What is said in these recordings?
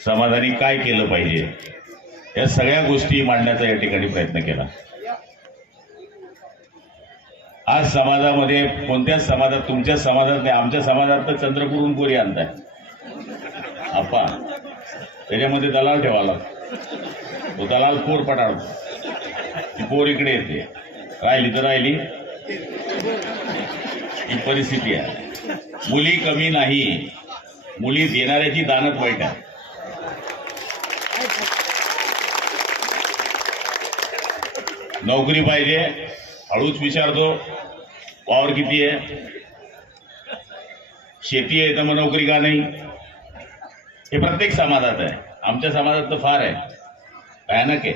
समाजाने काय केलं पाहिजे या सगळ्या गोष्टी मांडण्याचा या ठिकाणी प्रयत्न केला। आज समाजामध्ये कोणत्याच समाजात, तुमच्या समाजात नाही, आमच्या समाजात तर चंद्रपूरहून पोरी आणताय आप्पा, त्याच्यामध्ये दलाल ठेवाला, तो दलाल पोर पटाडतो, ती पोर इकडे येते, राहिली तर राहिली, ही परिस्थिती आहे। मुली कमी नाही, मुली देणाऱ्याची दानत वाईट आहे। नोकरी पाहिजे, हळूच विचारतो वावर किती आहे, शेती आहे तर मग नोकरी का नाही, हे प्रत्येक समाजात आहे। आमच्या समाजात तर फार आहे, भयानक आहे।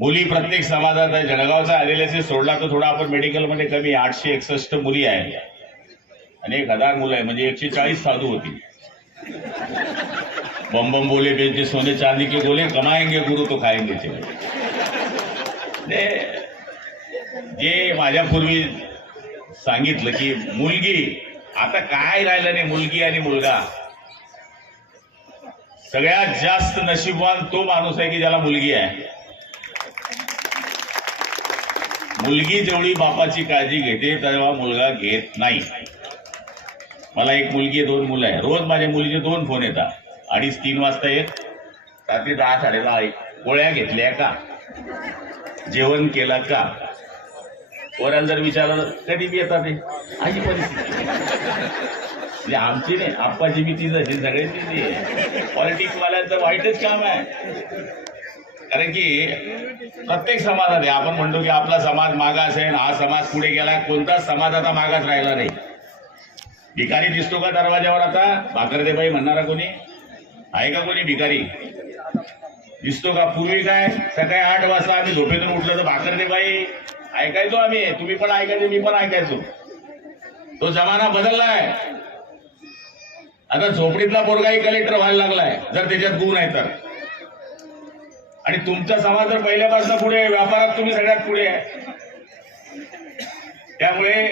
मुली प्रत्येक समाजात आहे। जळगावचा ॲनालिसिस सोडला तर थोडा आपण मेडिकलमध्ये कमी, 861 मुली आहे आणि 1000 मुलं आहे, म्हणजे 140 साधू होती। बम बम बोले बेचे सोने चांदी के गोले, कमाएंगे गुरु तो खाएंगे चले। जे माझ्यापूर्वी सांगितलं की मुलगी, आता काय राहिलं नाही, मुलगी आणि मुलगा, सगळ्यात जास्त नशीबवान तो माणूस आहे की ज्याला मुलगी आहे। मुलगी जेवढी बापाची काळजी घेते तेव्हा मुलगा घेत नाही। मला एक मुलगी आहे, 2 मुलं आहे। रोज माझ्या मुलीचे 2 फोन येतात, 2:30-3 वाजता एक, रात्री 10-10:30 गोळ्या घेतल्या का, जेवण केला का, पोरांना जर विचारलं कधी बी येतात ते, अशी परिस्थिती म्हणजे आमची नाही, आप्पाची भीती जशी सगळ्यांची। पॉलिटिक्स वाल्यांचं वाईटच काम आहे, कारण की प्रत्येक समाजात आहे। आपण म्हणतो की आपला समाज मागास आहे, हा समाज पुढे गेला, कोणताच समाज आता मागास राहिला नाही। भिकारी दिसतो का दरवाजावर आता, भाकर दे बाई म्हणणारा कोणी आहे का, कोणी भिकारी दिसतो का? पूर्वी काय, सकाळी 8 वाजता आम्ही झोपेतून उठलो तर भाकर दे बाई ऐकायचो आम्ही, तुम्ही पण ऐकायचे, मी पण ऐकायचो। तो जमाना बदललाय, आता झोपडीतला पोरगाही कलेक्टर व्हायला लागलाय जर त्याच्यात गुण आहे तर। आणि तुमचा समाज तर पहिल्यापासून पुढे, व्यापारात तुम्ही सगळ्यात पुढे आहे। त्यामुळे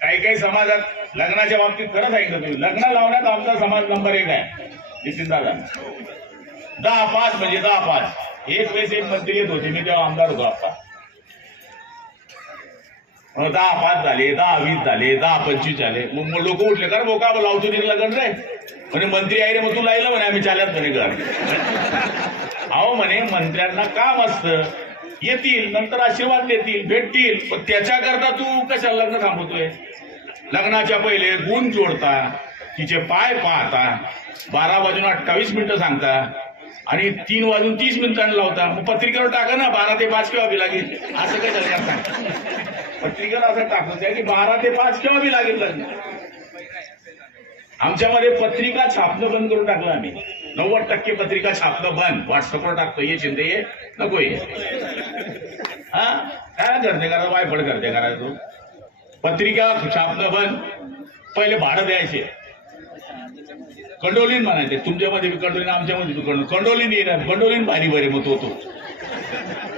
काही काही समाजात लग्नाच्या बाबतीत खरंच ऐकलं तुम्ही, लग्न लावण्यात आमचा समाज नंबर 1 आहे। नितीन दादा 10-5 म्हणजे 10-5, एक वेळेस एक मंत्री येत होते, मी तेव्हा आमदार होतो आप्पा, 10-5 झाले, 10-20 झाले, 10-25 झाले, मग लोक उठले, कर बोका लावतो तिने लग्न रे, म्हणे मंत्री आहे रे, मग तू लायला म्हणे आम्ही चालत म्हणे घर। अहो म्हणे मंत्र्यांना काम असतं, येतील नंतर आशीर्वाद देतील, भेटतील, पण त्याच्याकरता तू कशाला लग्न थांबवतोय? लग्नाच्या पहिले गुण जोडता, तिचे पाय पाहता, 12 वाजून 28 मिनिटं सांगता आणि 3 वाजून 30 मिनिटांनी लावता, मग पत्रिकेवर टाका ना 12 ते 5 केव्हा बी लागेल, असं काय झालं सांग, पत्रिकेवर असं टाकून द्या की 12 ते 5 केव्हा बी लागेल लग्न। आमच्यामध्ये पत्रिका छापणं बंद करून टाकलं आम्ही, 90% पत्रिका छापणं बंद, व्हॉट्सअपवर टाकतो, ये चिंते ये नको ये, हा काय करते करा, वायफळ करते करा तू, पत्रिका छापणं बंद। पहिले भाडं द्यायचे, कंडोलीन म्हणायचे, तुमच्यामध्ये बी कंडोलीन, आमच्यामध्ये बी कंडोलीन येणार, कंडोलीन भारी बरे मग तो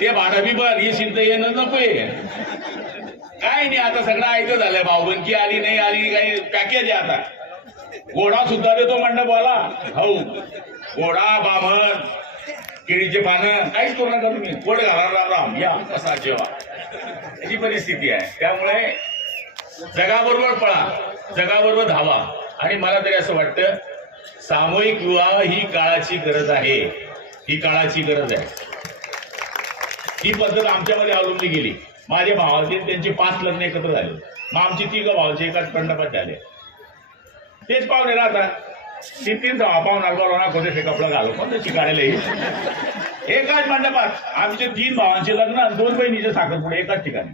ते भाडं बी बर, ये चिंता येणं नको ये, काय नाही। आता सगळं ऐकत झालंय, भाऊबंदकी आली नाही आली, काही पॅकेज आहे आता। घोडा सुद्धा देतो मंडपवाला, हो घोडा, बामण, केळीचे पानं, काहीच करू नका तुम्ही, कोड घाला, राम राम या कसा जेवा, अशी परिस्थिती आहे। त्यामुळे जगाबरोबर पळा, जगाबरोबर धावा। आणि मला तरी असं वाटतं सामूहिक विवाह ही काळाची गरज आहे, ही काळाची गरज आहे। ही पद्धत आमच्यामध्ये अवलंबली गेली। माझ्या भावाचे त्यांचे 5 लग्न एकत्र झाले, मग आमची 3 भावाचे एकाच मंडपात झाले, तेच पाहुणे राहतात, 3-3 पाहुणार बोलवणार, कोणते कपडा घालू, कोणते शिकायला येईल, एकाच मंडपात आमचे 3 भावांचे लग्न, 2 बहिणीचे साखरपुडे एकाच ठिकाणी,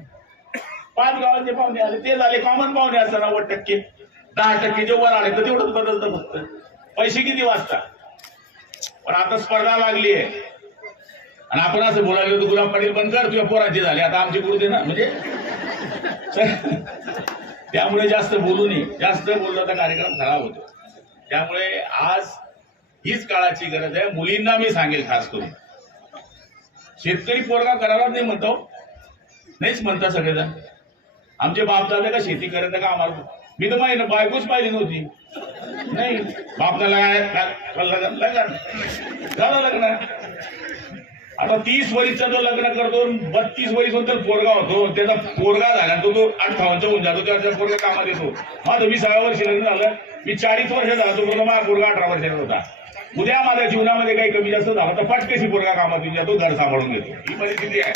5 गावांचे पाहुणे आले, ते झाले कॉमन पाहुणे असतात 90%, 10% जे वर आले तर तेवढंच बदलतं फक्त, पैसे किती वाचतात। पण आता स्पर्धा लागली आहे आणि आपण असं बोलायला तर गुलाब पाटील बंद कर, तुझ्या पोरांचे झाले, आता आमचे पुढे दे ना, म्हणजे त्यामुळे जास्त बोलू नये, जास्त बोललं तर कार्यक्रम खराब होतो। त्यामुळे आज हीच काळाची गरज आहे। मुलींना मी सांगेल खास करून, शेतकरी पोरगा करायला नाही म्हणतो, नाहीच म्हणता सगळेजण, आमचे बाप दादा का शेती करत का आम्हाला मी तर माहिती बायकोच पाहिली नव्हती. नाही बापनाला झालं लग्न. आता 30 वर्षाचा जो लग्न करतो 32 वर्ष नंतर पोरगा होतो. त्याचा पोरगा झाला तो 58 होऊन जातो. त्याचा पोरगा कामात येतो. माझं 20व्या वर्षी लग्न झालं. मी 40 वर्ष झाला तो माझा पोरगा 18 वर्षाचा होता. उद्या माझ्या जीवनामध्ये काही कमी जास्त झालं तर फटकेशी पोरगा कामात येऊन जातो. घर सांभाळून घेतो. ही परिस्थिती आहे.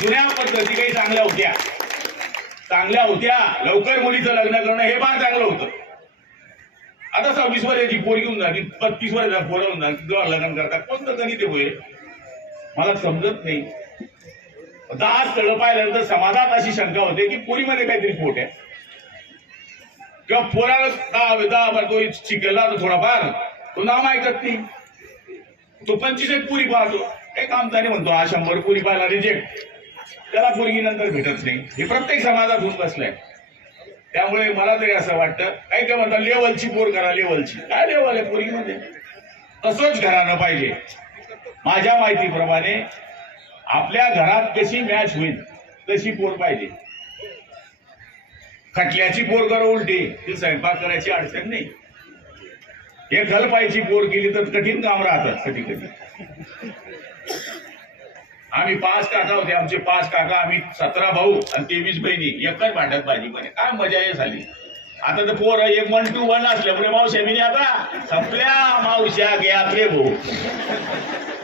जुन्या पद्धती काही चांगल्या होत्या. लवकर मुलीचं लग्न करणं हे फार चांगलं होतं. आता 26 वर्षाची पोरगी होऊन जाते 32 वर्षाचा पोरं होऊन जाते लग्न करतात. कोणतं गणित होईल मला समजत नाही. 10 स्थळं पाहिल्यानंतर समाजात अशी शंका होते की पोरीमध्ये काहीतरी खोट आहे किंवा पोराला 10 तो शिकेला थोडाफार तो नाम ऐकत नाही. तो 25 पुरी पाहतो. काही काम त्याने म्हणतो हा 100 पुरी पाहिला रिजेक्ट. त्याला पोरगी नंतर भेटत नाही. हे प्रत्येक समाजात होऊन बसलंय. त्यामुळे मला तरी असं वाटतं काही काय म्हणतात लेवलची पोर करा. लेवलची काय लेवल आहे पोरगीमध्ये? तसंच घरानं पाहिजे. माझ्या माहितीप्रमाणे आपल्या घरात कशी मॅच होईल तशी पोर पाहिजे. खटल्याची पोर करा उलटी ती स्वयंपाक करायची अडचण नाही. हे घलपायची पोर केली तर कठीण काम राहतात कधी कधी. आम्ही 5 काका होते. आमचे 5 काका आम्ही 17 भाऊ आणि 23 बहिणी एकच भांडत भाजी म्हणे. काय मजा आहे झाली. आता तर पोर एक 1 to 1 असल्यामुळे मावश्या मी आता संपल्या मावश्या घ्या रे भाऊ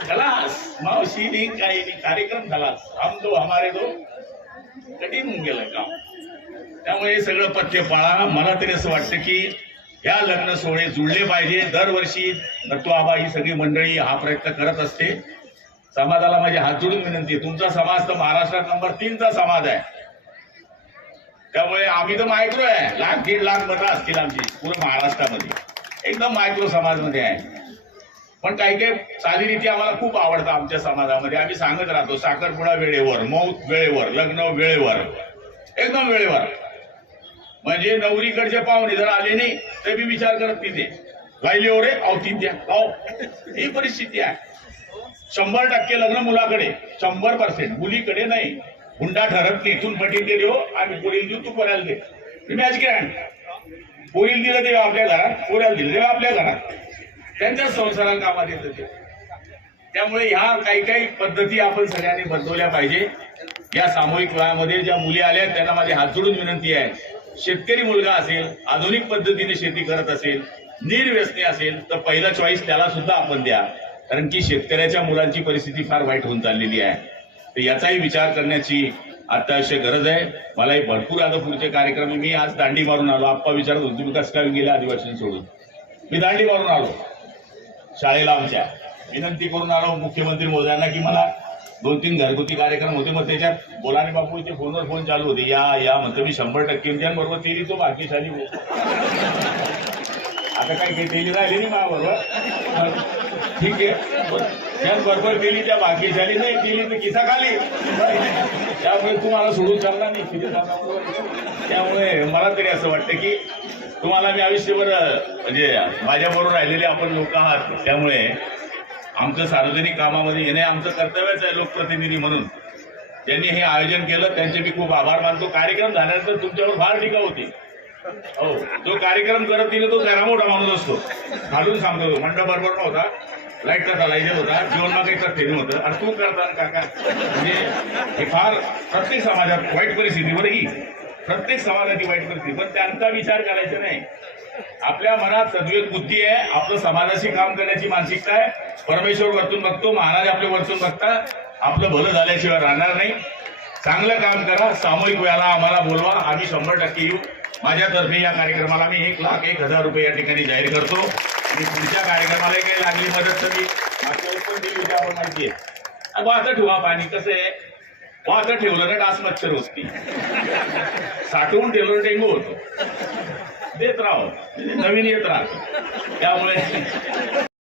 खलास. मावशी काही कार्यक्रम खलास. हम दो हमारे दो कठीण होऊन गेलं काम. त्यामुळे हे सगळं पथ्य पाळा. मला तरी असं वाटतं की या लग्न सोहळे जुळले पाहिजे. दरवर्षी दत्तू आबा ही सगळी मंडळी हा प्रयत्न करत असते. समाजाला माझी हात जोडून विनंती. तुमचा समाज तर महाराष्ट्रात नंबर 3चा समाज आहे. त्यामुळे आम्ही तर मायक्रो आहे. 1,00,000-1.5 लाख मतं असतील आमची पूर्ण महाराष्ट्रामध्ये. एकदम मायक्रो समाजमध्ये आहे. पण काही काही चालीरीती आम्हाला खूप आवडतं आमच्या समाजामध्ये. आम्ही सांगत राहतो साखरपुडा वेळेवर, मौत वेळेवर, लग्न वेळेवर, एकदम वेळेवर. म्हणजे नवरीकडचे पाहुणे जर आले नाही तर मी विचार करत नाही. ते राहिले हो रे अवतीन द्या ही परिस्थिती आहे. 100% लग्न मुलाकडे, 100% मुलीकडे नाही. हुंडा ठरत नाही. इथून पटील दिले हो आम्ही पोरील देऊ तू पोऱ्याला दे. मॅच ग्रँड पोरील दिलं तेव्हा आपल्या घरात, पोऱ्याला दिलं तेव्हा आपल्या घरात. त्यांच्याच संसाराला कामात येतं ते. त्यामुळे ह्या काही काही पद्धती आपण सगळ्यांनी बदलवल्या पाहिजे. या सामूहिक विवाहामध्ये ज्या मुली आल्या त्यांना माझी हात जोडून विनंती आहे. शेतकरी मुलगा असेल, आधुनिक पद्धतीने शेती करत असेल, निर्व्यसनी असेल तर पहिला चॉईस त्याला सुद्धा आपण द्या. कारण की शेतकऱ्याच्या मुलांची परिस्थिती फार वाईट होऊन चाललेली आहे. तर याचाही विचार करण्याची अत्यावश्यक गरज आहे. मलाही भरपूर आता पुढचे कार्यक्रम. मी आज दांडी मारून आलो. आप्पा विचारत होते तुम्ही कसं काय गेले आदिवासी सोडून. मी दांडी मारून आलो शाळेला आमच्या. विनंती करून आलो मुख्यमंत्री महोदयांना की मला 2-3 घरगुती कार्यक्रम होते. मग त्याच्यात बोलाने बापूचे फोनवर फोन चालू होते. या म्हणतो मी 100% त्यांबरोबर तेली तो भाग्यशाली हो. आता काही तेली राहिली नाही माझ्याबरोबर. ठीक आहे त्याचबरोबर केली त्या भाग्यशाली नाही केली तर किसा खाली. त्यामुळे तुम्हाला सोडून चालणार नाही किती जाणार. त्यामुळे मला तरी असं वाटतं की तुम्हाला मी आयुष्यभर म्हणजे माझ्याबरोबर राहिलेले आपण लोक आहात. त्यामुळे आमचं सार्वजनिक कामामध्ये येणे आमचं कर्तव्यच आहे लोकप्रतिनिधी म्हणून. त्यांनी हे आयोजन केलं त्यांचे मी खूप आभार मानतो. कार्यक्रम झाल्यानंतर तुमच्यावर फार टीका होती. हो जो कार्यक्रम करत गेले तो जरा मोठा माणूस असतो. घालून सांगतो मंडळ बरोबर नव्हता. लाईटचा चालायचा होता. जीवन मागायचं फेरी होतं आणि तू करता काका. म्हणजे हे फार प्रत्येक समाजात वाईट परिस्थिती. बरं ही प्रत्येक समाजाची वाईट परिस्थिती. पण त्यांचा विचार करायचा नाही. आपल्या मनात सद्विवेक बुद्धी आहे. आपलं समाजाशी काम करण्याची मानसिकता आहे. परमेश्वर वरतून बघतो. महाराज आपले वरतून बघतात. आपलं भलं झाल्याशिवाय राहणार नाही. चांगलं काम करा. सामूहिक वेळाला आम्हाला बोलवा. आम्ही 100% येऊ. माझ्यातर्फे या कार्यक्रमाला मी 1,01,000 रुपये या ठिकाणी जाहीर करतो. आणि पुढच्या कार्यक्रमाला काही लागली मदत तरी आपल्याला पण दिली होती आपण माहिती आहे. वाहतं ठेवा पाणी. कसं आहे वाहतं ठेवलं ना डास मच्छर होती. साठवून ठेवलं डेंगू होतो. देत राहो नवीन येत राहतो. त्यामुळे